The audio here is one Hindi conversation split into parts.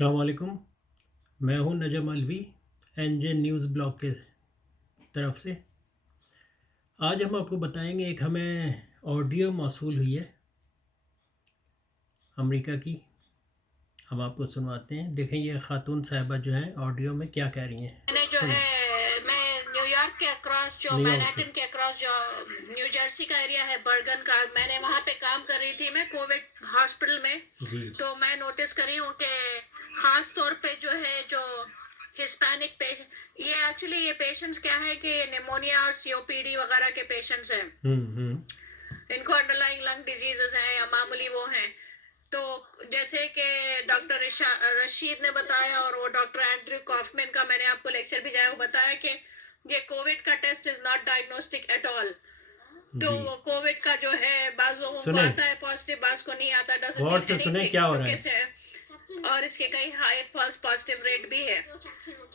अस्सलाम वालेकुम। मैं हूं नजम अलवी, एनजे न्यूज़ ब्लॉग के तरफ से। आज हम आपको बताएंगे, एक हमें ऑडियो मौसूल हुई है अमेरिका की। हम आपको सुनवाते हैं। देखें ये खातून साहिबा जो हैं ऑडियो में क्या कह रही हैं। मैंने जो सुने। है मैं न्यूयॉर्क के अक्रॉस जो न्यूयॉर्क से। मैनहट्टन के अक्रॉस जो न्यू जर्सी का एरिया है बर्गन का, मैंने वहां पे काम कर रही थी मैं कोविड हॉस्पिटल में। जी। तो मैं नोटिस करी हूँ कि खास तौर पे जो है जो हिस्पैनिक पेशेंट, ये एक्चुअली ये पेशेंट्स क्या है कि निमोनिया और सीओपीडी वगैरह के पेशेंट्स हैं। हम्म। इनको अंडरलाइंग लंग डिजीजेस हैं या मामूली वो हैं। तो जैसे कि डॉक्टर रशीद ने बताया और वो डॉक्टर एंड्रयू कॉफमैन का मैंने आपको लेक्चर भी जाया, वो बताया कि ये कोविड का test is not diagnostic at all. तो जी। वो कोविड का जो है बाज लोगों को सुने, आता है पॉजिटिव, बाज को नहीं आता, डजंट गौर मीन से सुने एनीथिंग क्या हो रहा क्योंकि है। से और इसके कई हाई फॉल्स पॉजिटिव रेट भी है।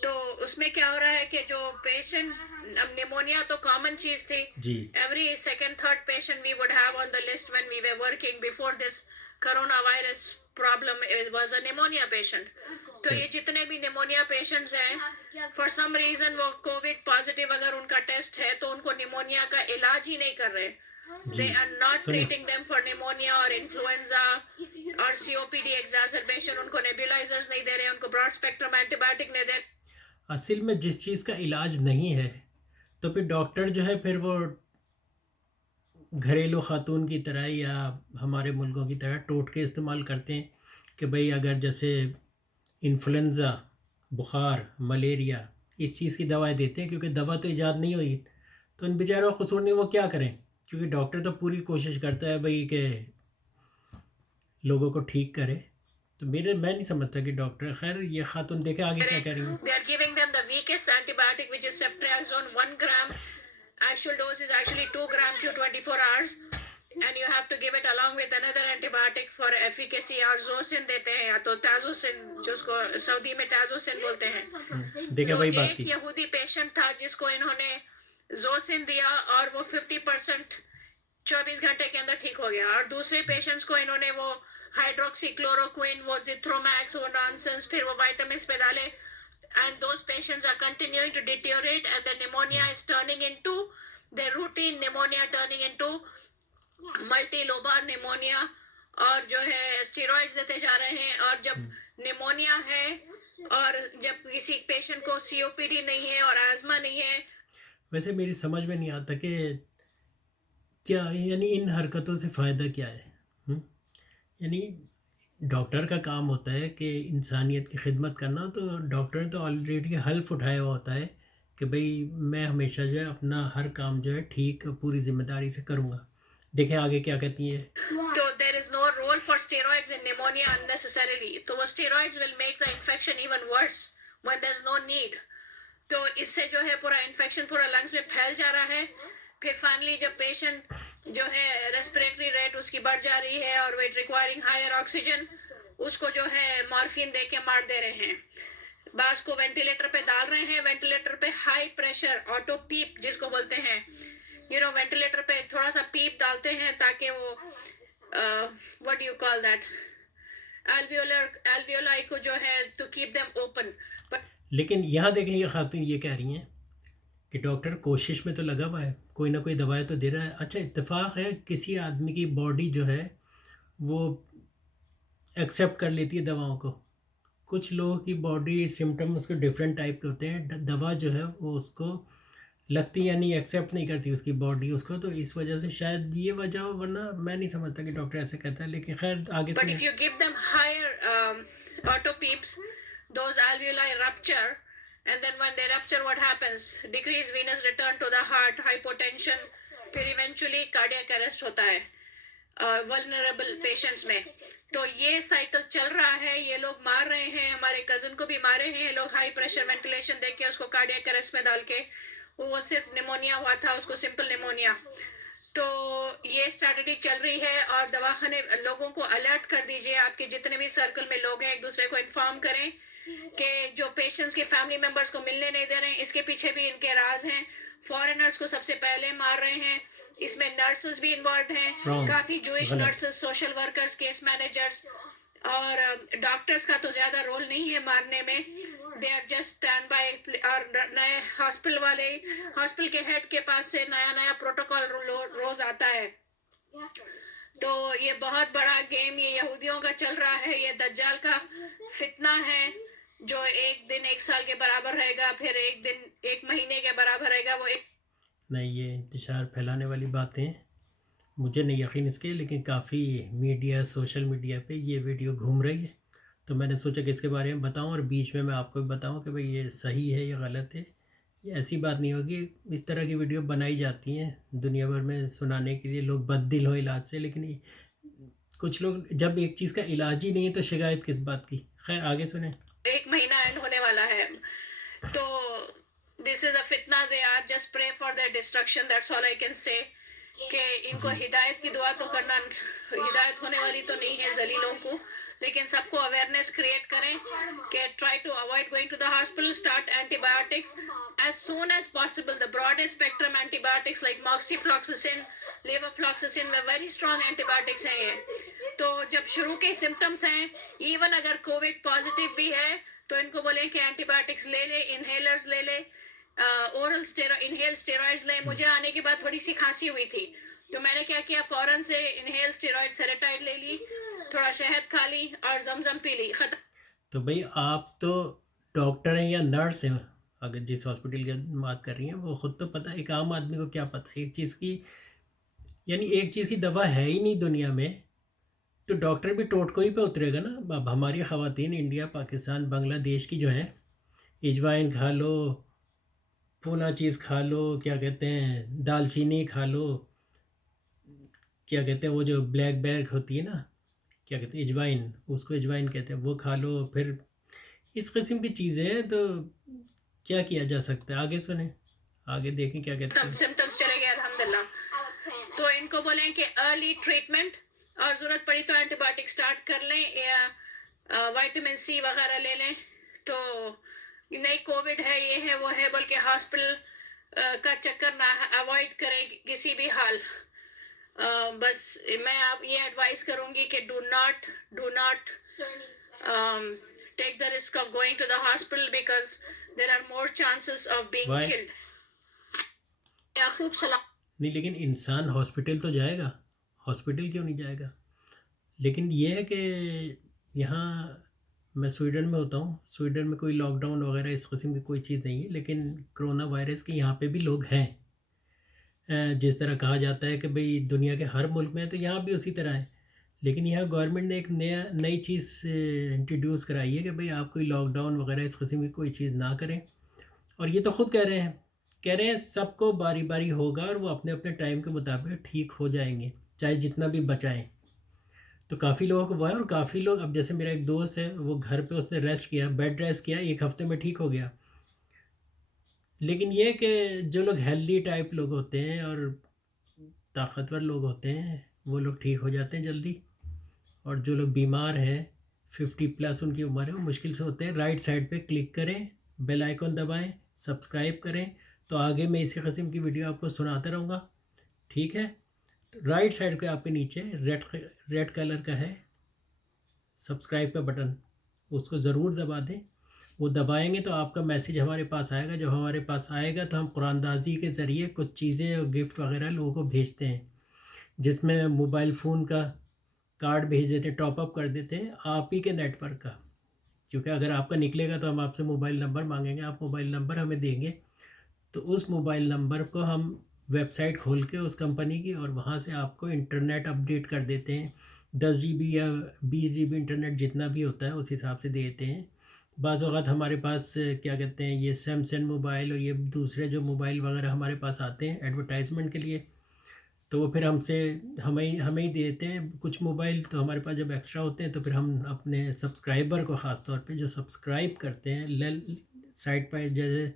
तो उसमें क्या हो रहा है कि जो पेशेंट, अब निमोनिया तो कॉमन चीज थी। जी। Every second third patient we would have on the list when we were working before this corona virus problem was a pneumonia patient. तो ये यस। जितने भी निमोनिया पेशेंट्स हैं, फॉर सम रीजन वो कोविड पॉजिटिव अगर उनका टेस्ट है तो उनको निमोनिया का इलाज ही नहीं कर रहे। जी। They are not सुने, treating them for pneumonia or influenza और COPD exacerbation, उनको nebulizers नहीं दे रहे, उनको broad spectrum antibiotic नहीं दे। असल में जिस चीज़ का इलाज नहीं है तो फिर डॉक्टर जो है फिर वो घरेलू ख़ातून की तरह या हमारे मुल्कों की तरह टोटके इस्तेमाल करते हैं कि भाई अगर जैसे इन्फ्लुएंज़ा, बुखार, मलेरिया, इस चीज़ की दवाएं देते हैं क्योंकि दवा तो इजाद नहीं हुई। तो इन बेचारों का कसूर नहीं, वो क्या करें, क्योंकि डॉक्टर तो पूरी कोशिश करता है भाई कि लोगों को ठीक करे। तो मैं नहीं समझता कि डॉक्टर, खैर ये खातून देखे आगे क्या कह रही हैं। They are giving them the weakest antibiotic which is ceftriaxone 1 gram. Actual dose is actually 2 gram q 24 hours. And you have to give it along with another antibiotic for efficacy, और जोसिन देते हैं या तो टाजोसिन, जिसको सऊदी में टाजोसिन बोलते हैं। देखे तो वही बात एक की। यहूदी पेशेंट था जिसको इन्होंने जोसिन दिया और वो 50% 24 घंटे के अंदर ठीक हो गया, और दूसरे पेशेंट्स को इन्होंने वो हाइड्रोक्सी क्लोरोक्विन, वो जिथ्रोमैक्स, वो नॉनसेंस, फिर वो वाइटामिन्स पे डाले, and those patients are continuing to deteriorate and the pneumonia is turning into the routine pneumonia turning into मल्टीलोबार pneumonia, और जो है स्टेरॉइड्स देते जा रहे हैं। और जब निमोनिया है और जब किसी पेशेंट को सीओपीडी नहीं है और आजमा नहीं है। वैसे मेरी समझ में नहीं आता कि क्या, यानी इन हरकतों से फ़ायदा क्या है। हुँ? यानी डॉक्टर का काम होता है कि इंसानियत की खिदमत करना, तो डॉक्टर ने तो ऑलरेडी हल्फ उठाया हुआ होता है कि भाई मैं हमेशा जो है अपना हर काम जो है ठीक पूरी जिम्मेदारी से करूँगा। देखें आगे क्या कहती है। तो there is no role for steroids in pneumonia unnecessarily, तो वो steroids will make the infection even worse when there is no need. तो इससे जो है पूरा इन्फेक्शन पूरा लंग्स में फैल जा रहा है। फिर फाइनली जब पेशेंट जो है रेस्पिरेटरी रेट उसकी बढ़ जा रही है और वेट रिक्वायरिंग हायर ऑक्सीजन, उसको जो है मॉर्फिन दे के मार दे रहे हैं। बास को वेंटिलेटर पे डाल रहे हैं, वेंटिलेटर पे हाई प्रेशर ऑटो पीप जिसको बोलते हैं, वेंटिलेटर पे थोड़ा सा पीप डालते हैं ताकि वो what do you call that, alveoli को जो है टू कीप देम ओपन। लेकिन यहाँ देखें ये खातून ये कह रही हैं कि डॉक्टर कोशिश में तो लगा हुआ है, कोई ना कोई दवाई तो दे रहा है। अच्छा इत्तेफाक है किसी आदमी की बॉडी जो है वो एक्सेप्ट कर लेती है दवाओं को। कुछ लोगों की बॉडी सिम्टम उसके डिफरेंट टाइप के होते हैं, दवा जो है वो उसको लगती यानी एक्सेप्ट नहीं करती उसकी बॉडी उसको, तो इस वजह से शायद ये वजह हो, वरना मैं नहीं समझता कि डॉक्टर ऐसे कहता है। लेकिन खैर आगे But सुने। if you give them higher autopeeps, those alveoli rupture, and then when they rupture, what happens? Decreased venous return to the heart, hypotension, फिर eventually cardiac arrest होता है vulnerable patients में। तो ये साइकिल चल रहा है, ये लोग मार रहे हैं, हमारे कजन को भी मारे हैं लोग हाई प्रेशर वेंटिलेशन देके उसको कार्डियक अरेस्ट में डाल के। वो सिर्फ निमोनिया हुआ था उसको, सिंपल निमोनिया। तो ये स्ट्रैटेजी चल रही है और दवाखाने लोगों को अलर्ट कर दीजिए, आपके जितने भी सर्कल में लोग हैं एक दूसरे को इन्फॉर्म करें कि जो पेशेंट्स के फैमिली मेंबर्स को मिलने नहीं दे रहे हैं, इसके पीछे भी इनके राज हैं। फॉरेनर्स को सबसे पहले मार रहे हैं, इसमें नर्सेस भी इन्वॉल्व हैं, रॉन्ग, काफी जूइश गलत। Nurses, social workers, case managers, और डॉक्टर्स का तो ज़्यादा रोल नहीं है मारने में, they are just stand by. और नए हॉस्पिटल वाले, हॉस्पिटल के हेड के पास से नया नया प्रोटोकॉल रोज आता है। तो ये बहुत बड़ा गेम ये यहूदियों का चल रहा है, ये दज्जाल का फितना है जो एक दिन एक साल के बराबर रहेगा, फिर एक दिन एक महीने के बराबर रहेगा। वो एक नहीं, ये इंतशार फैलाने वाली बातें मुझे नहीं यकीन इसके, लेकिन काफ़ी मीडिया, सोशल मीडिया पे ये वीडियो घूम रही है, तो मैंने सोचा कि इसके बारे में बताऊं और बीच में मैं आपको भी बताऊं कि भाई ये सही है या गलत है। ये ऐसी बात नहीं होगी, इस तरह की वीडियो बनाई जाती हैं दुनिया भर में सुनाने के लिए, लोग बददिल हो इलाज से, लेकिन कुछ लोग जब एक चीज़ का इलाज ही नहीं है तो शिकायत किस बात की। खैर आगे सुने। एक महीना एंड होने वाला है, तो दिस इज अ फितना, they are just pray for their destruction, that's all I can say. कि इनको हिदायत की दुआ तो करना, हिदायत होने वाली तो नहीं है जलीलों को, लेकिन सबको अवेयरनेस क्रिएट करें कि try to avoid going to the hospital, start antibiotics as soon as possible, the broadest spectrum antibiotics like moxifloxacin, levofloxacin में very strong antibiotics हैं ये। तो जब शुरू के सिम्टम्स हैं, इवन अगर कोविड पॉजिटिव भी है तो इनको बोलें कि एंटीबायोटिक्स ले ले, इनहेलर्स ले ले, ओरल इनहेल स्टेरॉइड्स ले। मुझे आने के बाद थोड़ी सी खांसी हुई थी, तो मैंने क्या किया, फौरन से इनहेल स्टेरॉइड सेरेटाइड ले ली, थोड़ा शहद खा ली और जमजम पी ली, खत्म। तो भाई आप तो डॉक्टर हैं या नर्स हैं, अगर जिस हॉस्पिटल की बात कर रही हैं, वो ख़ुद तो पता है, एक आम आदमी को क्या पता है एक चीज़ की, यानी एक चीज़ की दवा है ही नहीं दुनिया में, तो डॉक्टर भी टोटको ही पे उतरेगा ना। अब हमारी ख़वातीन इंडिया, पाकिस्तान, बांग्लादेश की जो है, इजवाइन खा लो, पूना चीज़ खा लो, क्या कहते हैं, दालचीनी खा लो, क्या कहते हैं वो जो ब्लैक बैग होती है ना, क्या कहते हैं, इजवाइन, उसको इजवाइन कहते हैं, वो खा लो। फिर इस किस्म की चीज़ें हैं, तो क्या किया जा सकता है। आगे सुने, आगे देखें क्या कहते हैं। सिम्टम्स चले गए अल्हम्दुलिल्लाह। तो इनको बोलें कि अर्ली ट्रीटमेंट, और ज़रूरत पड़ी तो एंटीबायोटिक स्टार्ट कर लें या विटामिन सी वगैरह ले लें। तो नहीं कोविड है, ये है, वो है, बल्कि हॉस्पिटल का चक्कर ना अवॉइड करें किसी भी हाल। बस मैं आप ये एडवाइस करूंगी कि do not take the risk of going to the hospital because there are more chances of being Why? killed. याकूब सलाम। नहीं, लेकिन इंसान हॉस्पिटल तो जाएगा, हॉस्पिटल क्यों नहीं जाएगा। लेकिन ये है कि यहाँ मैं स्वीडन में होता हूँ, स्वीडन में कोई लॉकडाउन वगैरह इस किस्म की कोई चीज़ नहीं है, लेकिन कोरोना वायरस के यहाँ पे भी लोग हैं। जिस तरह कहा जाता है कि भाई दुनिया के हर मुल्क में है, तो यहाँ भी उसी तरह है। लेकिन यहाँ गवर्नमेंट ने एक नई चीज़ इंट्रोड्यूस कराई है कि भाई आप कोई लॉकडाउन वगैरह इस किस्म की कोई चीज़ ना करें, और ये तो ख़ुद कह रहे हैं सबको बारी बारी होगा और वो अपने अपने टाइम के मुताबिक ठीक हो जाएंगे, चाहे जितना भी बचाएं। तो काफ़ी लोगों को हुआ है, और काफ़ी लोग, अब जैसे मेरा एक दोस्त है, वो घर पे उसने रेस्ट किया, बेड रेस्ट किया, 1 हफ्ते में ठीक हो गया। लेकिन ये कि जो लोग हेल्दी टाइप लोग होते हैं और ताकतवर लोग होते हैं, वो लोग ठीक हो जाते हैं जल्दी, और जो लोग बीमार हैं 50+ उनकी उम्र है, वो मुश्किल से होते हैं। राइट साइड पे क्लिक करें, बेल आइकन दबाएं, सब्सक्राइब करें, तो आगे मैं इसी किस्म की वीडियो आपको सुनाता रहूँगा, ठीक है। तो राइट साइड पे आपके नीचे रेड कलर का है सब्सक्राइब का बटन, उसको ज़रूर दबा दें। वो दबाएंगे तो आपका मैसेज हमारे पास आएगा। जब हमारे पास आएगा तो हम कुरानदाजी के ज़रिए कुछ चीज़ें और गिफ्ट वगैरह लोगों को भेजते हैं, जिसमें मोबाइल फ़ोन का कार्ड भेज देते हैं, टॉपअप कर देते हैं आप ही के नेटवर्क का, क्योंकि अगर आपका निकलेगा तो हम आपसे मोबाइल नंबर मांगेंगे, आप मोबाइल नंबर हमें देंगे, तो उस मोबाइल नंबर को हम वेबसाइट खोल के उस कंपनी की, और वहाँ से आपको इंटरनेट अपडेट कर देते हैं। 10 GB या 20 GB इंटरनेट जितना भी होता है उस हिसाब से देते हैं। बाज़ औक़ात हमारे पास क्या कहते हैं, ये सैमसंग मोबाइल और ये दूसरे जो मोबाइल वगैरह हमारे पास आते हैं एडवर्टाइजमेंट के लिए, तो वो फिर हमें ही देते हैं कुछ मोबाइल। तो हमारे पास जब एक्स्ट्रा होते हैं तो फिर हम अपने सब्सक्राइबर को, ख़ास तौर पे जो सब्सक्राइब करते हैं, साइड पर जैसे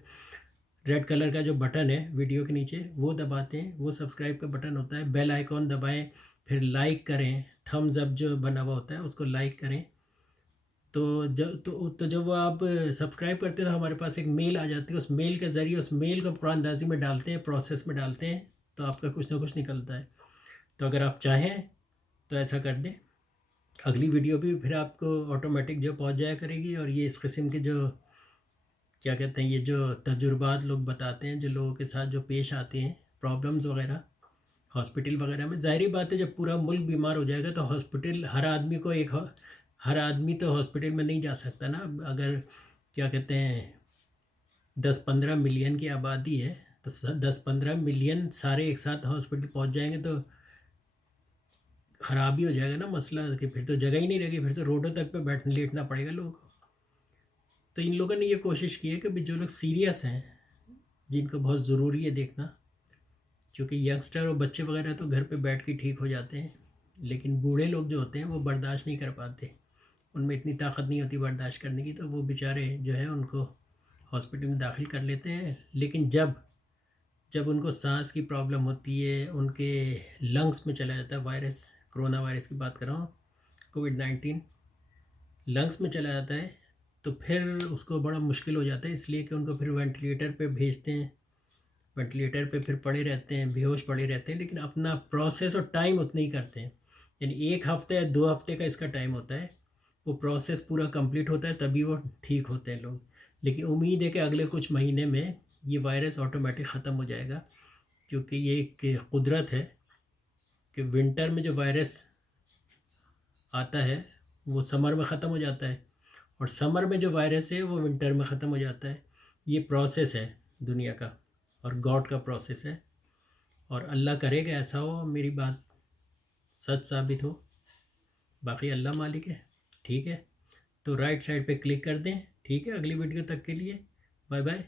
रेड कलर का जो बटन है वीडियो के नीचे, वो दबाते हैं, वो सब्सक्राइब का बटन होता है। बेल आइकॉन दबाएं, फिर लाइक करें, थम्स अप जो बना हुआ होता है उसको लाइक करें। तो जब वो आप सब्सक्राइब करते हैं तो हमारे पास एक मेल आ जाती है, उस मेल के ज़रिए उस मेल को कुरानदाजी में डालते हैं, प्रोसेस में डालते हैं, तो आपका कुछ ना कुछ निकलता है। तो अगर आप चाहें तो ऐसा कर दें। अगली वीडियो भी फिर आपको ऑटोमेटिक जो पहुंच जाया करेगी। और ये इस किस्म के जो क्या कहते हैं, ये जो तजुर्बात लोग बताते हैं, जो लोगों के साथ जो पेश आते हैं प्रॉब्लम्स वगैरह हॉस्पिटल वगैरह में, ज़ाहिर बात है जब पूरा मुल्क बीमार हो जाएगा तो हॉस्पिटल हर आदमी तो हॉस्पिटल में नहीं जा सकता ना। अगर क्या कहते हैं 10-15 मिलियन की आबादी है तो 10-15 मिलियन सारे एक साथ हॉस्पिटल पहुंच जाएंगे तो ख़राब ही हो जाएगा ना मसला, कि फिर तो जगह ही नहीं रहेगी, फिर तो रोडों तक पे बैठने लेटना पड़ेगा लोगों को। तो इन लोगों ने ये कोशिश की है कि भी जो लोग सीरियस हैं, जिनको बहुत ज़रूरी है देखना, क्योंकि यंगस्टर और बच्चे वगैरह तो घर पे बैठ के ठीक हो जाते हैं, लेकिन बूढ़े लोग जो होते हैं वो बर्दाश्त नहीं कर पाते, उनमें इतनी ताकत नहीं होती बर्दाश्त करने की, तो वो बेचारे जो है उनको हॉस्पिटल में दाखिल कर लेते हैं। लेकिन जब उनको सांस की प्रॉब्लम होती है, उनके लंग्स में चला जाता है वायरस, कोरोना वायरस की बात कर रहा हूँ, कोविड-19 लंग्स में चला जाता है, तो फिर उसको बड़ा मुश्किल हो जाता है, इसलिए कि उनको फिर वेंटिलेटर पे भेजते हैं, वेंटिलेटर पे फिर पड़े रहते हैं, बेहोश पड़े रहते हैं, लेकिन अपना प्रोसेस और टाइम उतना ही करते हैं। यानी 1 हफ़्ते या 2 हफ़्ते का इसका टाइम होता है, वो प्रोसेस पूरा कंप्लीट होता है तभी वो ठीक होते हैं लोग। लेकिन उम्मीद है कि अगले कुछ महीने में ये वायरस ऑटोमेटिक ख़त्म हो जाएगा, क्योंकि ये एक कुदरत है कि विंटर में जो वायरस आता है वो समर में ख़त्म हो जाता है, और समर में जो वायरस है वो विंटर में ख़त्म हो जाता है। ये प्रोसेस है दुनिया का, और गॉड का प्रोसेस है, और अल्लाह करेगा ऐसा हो, मेरी बात सच साबित हो, बाकी अल्लाह मालिक है। ठीक है, तो राइट साइड पे क्लिक कर दें। ठीक है, अगली वीडियो तक के लिए बाय बाय।